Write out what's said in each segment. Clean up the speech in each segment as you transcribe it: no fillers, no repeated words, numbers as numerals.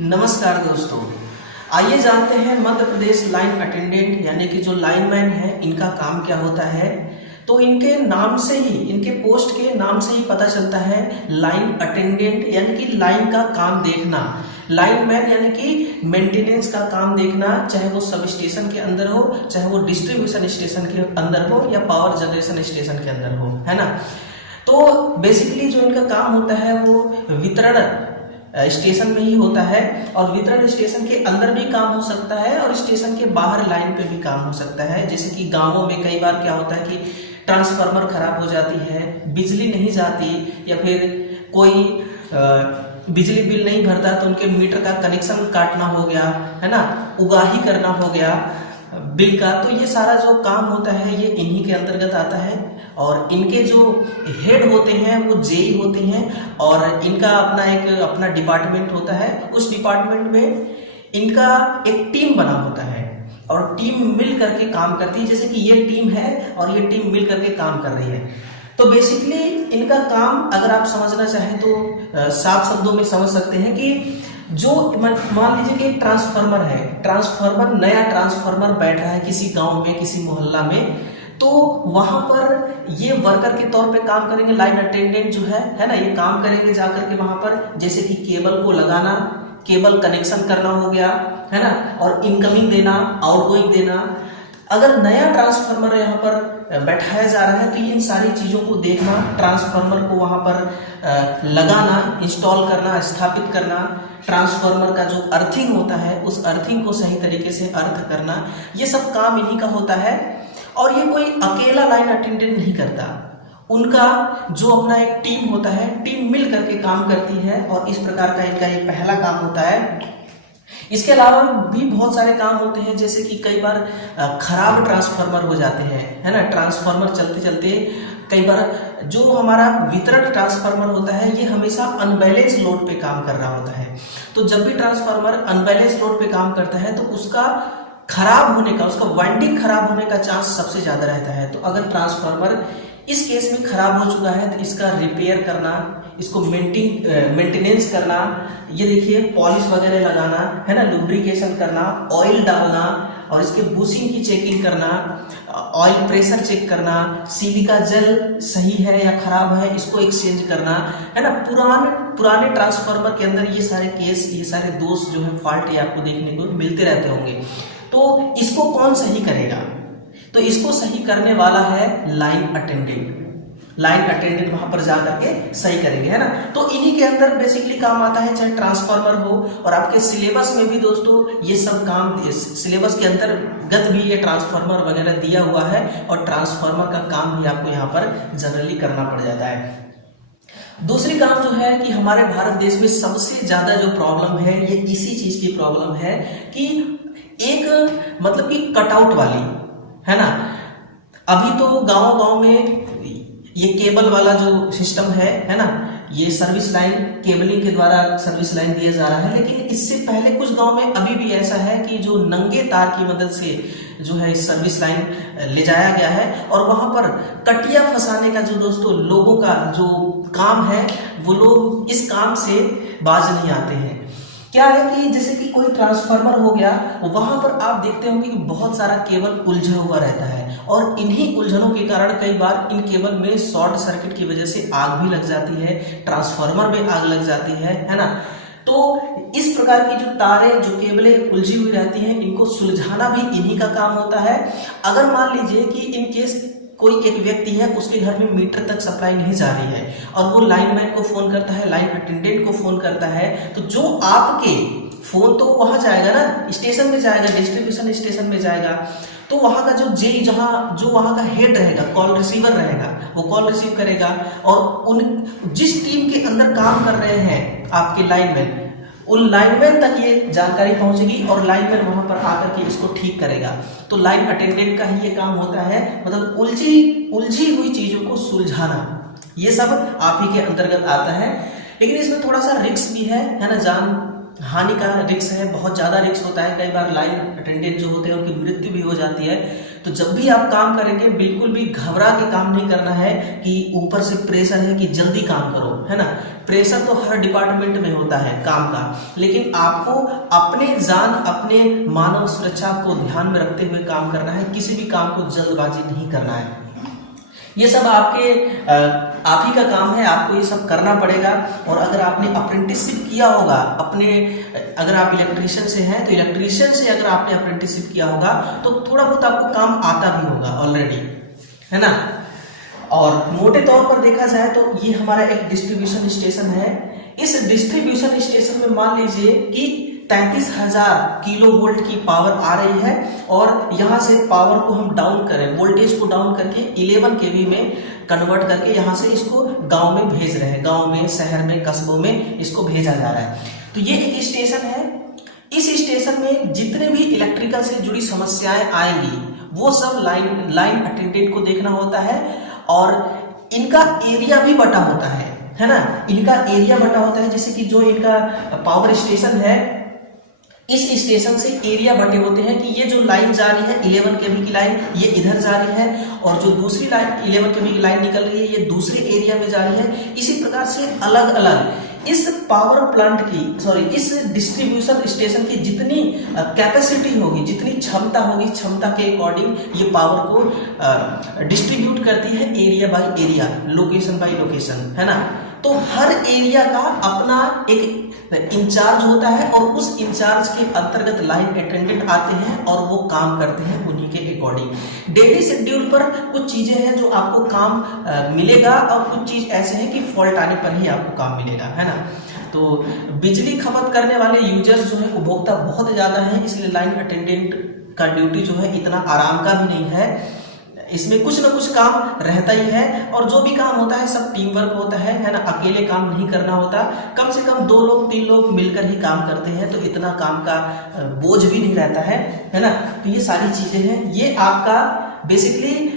नमस्कार दोस्तों, आइए जानते हैं मध्य प्रदेश लाइन अटेंडेंट यानी कि जो लाइनमैन है इनका काम क्या होता है। तो इनके नाम से ही, इनके पोस्ट के नाम से ही पता चलता है लाइन अटेंडेंट यानी कि लाइन का काम देखना, लाइनमैन यानी कि मेंटेनेंस का काम देखना, चाहे वो सब स्टेशन के अंदर हो, चाहे वो डिस्ट्रीब्यूशन स्टेशन के अंदर हो या पावर जनरेशन स्टेशन के अंदर हो, है ना। तो बेसिकली जो इनका काम होता है वो वितरण स्टेशन में ही होता है, और वितरण स्टेशन के अंदर भी काम हो सकता है और स्टेशन के बाहर लाइन पे भी काम हो सकता है। जैसे कि गांवों में कई बार क्या होता है कि ट्रांसफार्मर खराब हो जाती है, बिजली नहीं जाती, या फिर कोई बिजली बिल नहीं भरता तो उनके मीटर का कनेक्शन काटना हो गया, है ना, उगाही करना हो गया बिल का। तो ये सारा जो काम होता है ये इन्हीं के अंतर्गत आता है, और इनके जो हेड होते हैं वो जेई होते हैं, और इनका अपना डिपार्टमेंट होता है। उस डिपार्टमेंट में इनका एक टीम बना होता है और टीम मिल करके काम करती है। जैसे कि ये टीम है और ये टीम मिल करके काम कर रही है। तो बेसिकली इनका काम अगर आप समझना चाहें तो साफ शब्दों में समझ सकते हैं कि जो मान लीजिए कि ट्रांसफार्मर है, ट्रांसफार्मर, नया ट्रांसफार्मर बैठ रहा है किसी गांव में, किसी मोहल्ला में, तो वहां पर ये वर्कर के तौर पे काम करेंगे। लाइन अटेंडेंट जो है ना, ये काम करेंगे जाकर के वहां पर, जैसे कि केबल को लगाना, केबल कनेक्शन करना हो गया, है ना, और इनकमिंग देना, आउटगोइंग देना। अगर नया ट्रांसफार्मर यहाँ पर बैठाया जा रहा है तो इन सारी चीजों को देखना, ट्रांसफार्मर को वहां पर लगाना, इंस्टॉल करना, स्थापित करना, ट्रांसफार्मर का जो अर्थिंग होता है उस अर्थिंग को सही तरीके से अर्थ करना, ये सब काम इन्हीं का होता है। और ये कोई अकेला लाइन अटेंडेंट नहीं करता, उनका जो अपना एक टीम होता है, टीम मिल करके काम करती है, और इस प्रकार का इनका एक पहला काम होता है। इसके अलावा भी बहुत सारे काम होते हैं, जैसे कि कई बार खराब ट्रांसफार्मर हो जाते हैं, है ना, ट्रांसफार्मर चलते चलते कई बार जो हमारा वितरण ट्रांसफार्मर होता है ये हमेशा अनबैलेंस लोड पे काम कर रहा होता है। तो जब भी ट्रांसफार्मर अनबैलेंस लोड पे काम करता है तो उसका खराब होने का, उसका वाइंडिंग खराब होने का चांस सबसे ज्यादा रहता है। तो अगर ट्रांसफार्मर इस केस में खराब हो चुका है तो इसका रिपेयर करना, इसको मेंटेनेंस करना, ये देखिए पॉलिश वगैरह लगाना, है ना, लुब्रिकेशन करना, ऑयल डालना, और इसके बूसिंग की चेकिंग करना, ऑयल प्रेशर चेक करना, सिलिका जेल सही है या खराब है इसको एक्सचेंज करना, है ना। पुराने ट्रांसफार्मर के अंदर ये सारे केस, ये सारे दोष जो है, फॉल्ट, ये आपको देखने को मिलते रहते होंगे। तो इसको कौन सही करेगा? तो इसको सही करने वाला है लाइन अटेंडेंट। लाइन अटेंडेंट वहां पर जाकर के सही करेंगे, है ना। तो इन्हीं के अंदर बेसिकली काम आता है, चाहे ट्रांसफार्मर हो। और आपके सिलेबस में भी दोस्तों ये सब काम, सिलेबस के अंतर्गत भी ये ट्रांसफार्मर वगैरह दिया हुआ है, और ट्रांसफार्मर का काम भी आपको यहाँ पर जनरली करना पड़ जाता है। दूसरी काम जो है कि हमारे भारत देश में सबसे ज्यादा जो प्रॉब्लम है ये इसी चीज की प्रॉब्लम है कि एक मतलब कि कटआउट वाली, है ना। अभी तो गांव में ये केबल वाला जो सिस्टम है ना, ये सर्विस लाइन केबलिंग के द्वारा सर्विस लाइन दिया जा रहा है। लेकिन इससे पहले कुछ गांव में अभी भी ऐसा है कि जो नंगे तार की मदद से जो है सर्विस लाइन ले जाया गया है, और वहां पर कटिया फंसाने का जो दोस्तों लोगों का जो काम है, वो लोग इस काम से बाज नहीं आते हैं। क्या है कि जैसे कि कोई ट्रांसफार्मर हो गया, वहां पर आप देखते होंगे कि बहुत सारा केबल उलझा हुआ रहता है, और इन्हीं उलझनों के कारण कई बार इन केबल में शॉर्ट सर्किट की वजह से आग भी लग जाती है, ट्रांसफार्मर में आग लग जाती है ना। तो इस प्रकार की जो तारें, जो केबलें उलझी हुई रहती हैं, इनको सुलझाना भी इन्हीं का काम होता है। अगर मान लीजिए कि इन केस कोई एक व्यक्ति है, उसके घर में मीटर तक सप्लाई नहीं जा रही है, और वो लाइनमैन को फोन करता है, लाइन अटेंडेंट को फोन करता है, तो जो आपके फोन तो वहां जाएगा ना, स्टेशन में जाएगा, डिस्ट्रीब्यूशन स्टेशन में जाएगा, तो वहां का जो जो वहां का हेड रहेगा, कॉल रिसीवर रहेगा, वो कॉल रिसीव करेगा, और जिस टीम के अंदर काम कर रहे हैं आपके लाइनमैन, उन लाइनमैन तक ये जानकारी पहुंचेगी, और लाइनमैन वहां पर आकर के इसको ठीक करेगा। तो लाइन अटेंडेंट का ही ये काम होता है, मतलब उलझी हुई चीजों को सुलझाना, ये सब आप ही के अंतर्गत आता है। लेकिन इसमें थोड़ा सा रिस्क भी है ना, जान हानि का रिस्क है, बहुत ज्यादा रिस्क होता है। कई बार लाइन अटेंडेंट जो होते हैं उनकी मृत्यु भी हो जाती है। तो जब भी आप काम करेंगे बिल्कुल भी घबरा के काम नहीं करना है कि ऊपर से प्रेशर है कि जल्दी काम करो, है ना। प्रेशर तो हर डिपार्टमेंट में होता है काम का, लेकिन आपको अपने जान, अपने मानव सुरक्षा को ध्यान में रखते हुए काम करना है। किसी भी काम को जल्दबाजी नहीं करना है। ये सब आप ही का काम है, आपको ये सब करना पड़ेगा। और अगर आपने अप्रेंटिसशिप किया होगा अगर आप इलेक्ट्रीशियन से हैं तो इलेक्ट्रीशियन से अगर आपने अप्रेंटिसशिप किया होगा तो थोड़ा बहुत आपको काम आता भी होगा ऑलरेडी, है ना। और मोटे तौर पर देखा जाए तो ये हमारा एक डिस्ट्रीब्यूशन स्टेशन है। इस डिस्ट्रीब्यूशन स्टेशन में मान लीजिए कि 33,000 किलो वोल्ट की पावर आ रही है और यहाँ से पावर को हम डाउन करें, वोल्टेज को डाउन करके 11 kV में कन्वर्ट करके यहाँ से इसको गांव में भेज रहे हैं। गांव में, शहर में, कस्बों में इसको भेजा जा रहा है। तो ये एक स्टेशन है। इस स्टेशन में जितने भी इलेक्ट्रिकल से जुड़ी समस्याएं आएंगी वो सब लाइन अटेंडेंट को देखना होता है। और इनका एरिया भी बटा होता है ना। इनका एरिया बटा होता है, जैसे कि जो इनका पावर स्टेशन है, इस स्टेशन से एरिया बटे होते हैं कि ये जो लाइन जा रही है 11 kV की लाइन, ये इधर जा रही है, और जो दूसरी लाइन 11 kV की लाइन निकल रही है ये दूसरे एरिया में जा रही है। इसी प्रकार से अलग अलग इस पावर प्लांट की, इस डिस्ट्रीब्यूशन स्टेशन की जितनी कैपेसिटी होगी, जितनी क्षमता होगी, क्षमता के अकॉर्डिंग ये पावर को डिस्ट्रीब्यूट करती है area by area, location by location, है ना। तो हर एरिया का अपना एक इंचार्ज होता है और उस इंचार्ज के अंतर्गत लाइन अटेंडेंट आते हैं और वो काम करते हैं उन्हीं के अकॉर्डिंग। डेली शेड्यूल पर कुछ चीजें हैं जो आपको काम मिलेगा और कुछ चीज ऐसे हैं कि फॉल्ट आने पर ही आपको काम मिलेगा, है ना। तो बिजली खपत करने वाले यूजर्स जो है, उपभोक्ता बहुत ज्यादा है, इसलिए लाइन अटेंडेंट का ड्यूटी जो है इतना आराम का भी नहीं है। इसमें कुछ ना कुछ काम रहता ही है और जो भी काम होता है सब टीम वर्क होता है ना। अकेले काम नहीं करना होता, कम से कम 2 लोग 3 लोग मिलकर ही काम करते हैं, तो इतना काम का बोझ भी नहीं रहता है ना। तो ये सारी चीजें हैं, ये आपका बेसिकली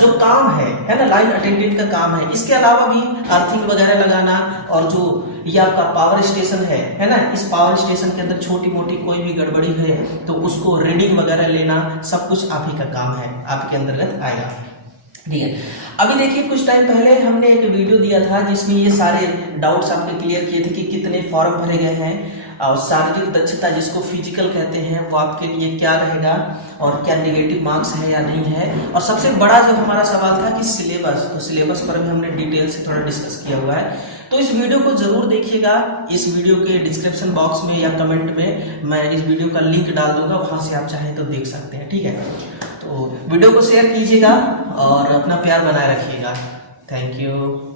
जो काम है ना, लाइन अटेंडेंट का काम है। इसके अलावा भी अर्थिंग वगैरह लगाना और जो ये आपका पावर स्टेशन है ना, इस पावर स्टेशन के अंदर छोटी मोटी कोई भी गड़बड़ी है तो उसको रीडिंग वगैरह लेना, सब कुछ आप ही का काम है, आपके अंतर्गत आएगा, ठीक है। अभी देखिए, कुछ टाइम पहले हमने एक वीडियो दिया था जिसमें ये सारे डाउट्स आपने क्लियर किए थे कि कितने फॉर्म भरे गए हैं और शारीरिक दक्षता जिसको फिजिकल कहते हैं वो आपके लिए क्या रहेगा और क्या नेगेटिव मार्क्स है या नहीं है। और सबसे बड़ा जो हमारा सवाल था कि सिलेबस, तो सिलेबस पर भी हमने डिटेल से थोड़ा डिस्कस किया हुआ है। तो इस वीडियो को जरूर देखिएगा। इस वीडियो के डिस्क्रिप्शन बॉक्स में या कमेंट में मैं इस वीडियो का लिंक डाल दूंगा, वहां से आप चाहें तो देख सकते हैं, ठीक है। तो वीडियो को शेयर कीजिएगा और अपना प्यार बनाए रखिएगा। Thank you.